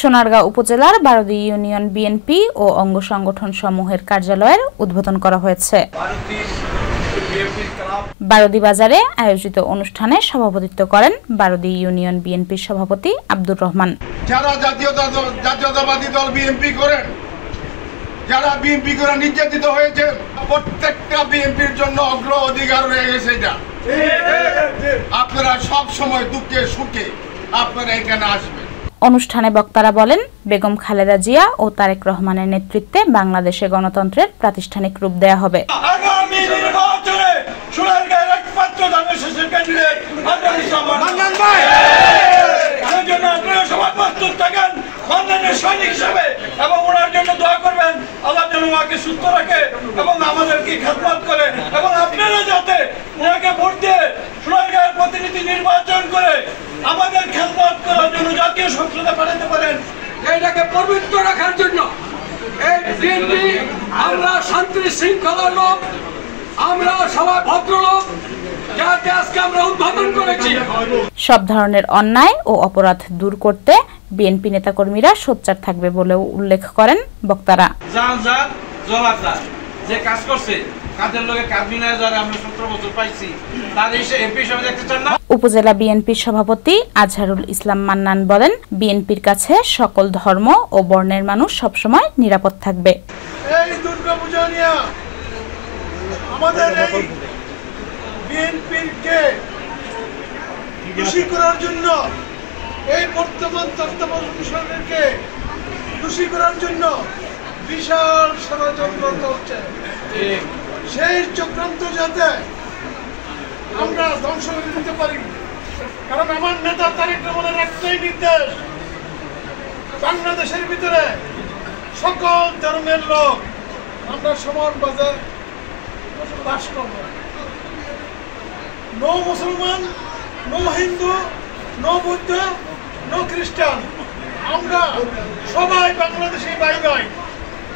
সোনারগাঁ উপজেলার বারোদি union BNP ও অঙ্গ সংগঠন সমূহের কার্যালয়ের উদ্বোধন করা হয়েছে। বারোদি বাজারে আয়োজিত অনুষ্ঠানে সভাপতিত্ব করেন বারোদি ইউনিয়ন বিএনপির সভাপতি আব্দুর রহমান। যারা জাতীয়তাবাদী দল বিএনপি করেন, যারা বিএনপি করে নির্যাতিত হয়েছে, প্রত্যেকটা বিএনপির জন্য অগ্র অধিকার রয়ে গেছে। এটা আপনারা সব সময় দুঃখে সুখে আপনারা এখানে আসবেন। অনুষ্ঠানে বক্তারা বলেন, বেগম খালেদা জিয়া ও তারেক রহমানের নেতৃত্বে বাংলাদেশে গণতন্ত্রের প্রাতিষ্ঠানিক রূপ দেয়া হবে। এবং ওনার জন্য দোয়া করবেন, আল্লাহ যেন ওনাকে সুস্থ রাখে এবং আমাদেরকে খেদমত করে, এবং আপনারা যাতে ওনাকে ভোট দিয়ে সোনারগাঁয়ের প্রতিনিধি নির্বাচন করে আমাদের খেদমত করার জন্য জাতীয় সংসদে পাঠাতে পারেন। এটাকে পবিত্র রাখার জন্য এই বিএনপি, আমরা শান্তি শৃঙ্খলার লোক, আমরা সবাই ভদ্রলোক, যাতে আজকে আমরা উদ্বোধন করেছি। সব ধরনের অন্যায় ও অপরাধ দূর করতে বিএনপি নেতাকর্মীরা সোচ্চার থাকবে বলেও উল্লেখ করেন বক্তারা। যে কাজ করছে কাদের লগে কাজ মিলায় যারা আমরা 17 বছর পাইছি, তার এসে এমপি হিসেবে দেখতে চান না। উপজেলা বিএনপির সভাপতি আজহারুল ইসলাম মান্নান বলেন, বিএনপির কাছে সকল ধর্ম ও বর্ণের মানুষ সবসময় নিরাপদ থাকবে। এই দুর্গাপূজা নিয়ে আমাদের এই বিএনপিকে খুশি করার জন্য, এই বর্তমান তত্ত্বাবধায়ক সরকারকে খুশি করার জন্য বিশাল ষড়যন্ত্র চলছে। সেই চক্রান্ত যাতে আমরা ধ্বংস করে দিতে পারি, কারণ আমার নেতা তারেক রহমানের একটাই নির্দেশ, বাংলাদেশের ভিতরে সকল ধর্মের লোক আমরা সমান বাজার বাস করব। নো মুসলমান, নো হিন্দু, নো বৌদ্ধ, নো খ্রিস্টান, আমরা সবাই বাংলাদেশি ভাই ভাই,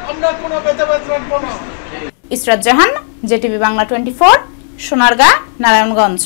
আমরা কোনো ভেদাভেদ রাখবো না। ইসরাত জাহান, জেটিভি বাংলা 24, সোনারগাঁ, নারায়ণগঞ্জ।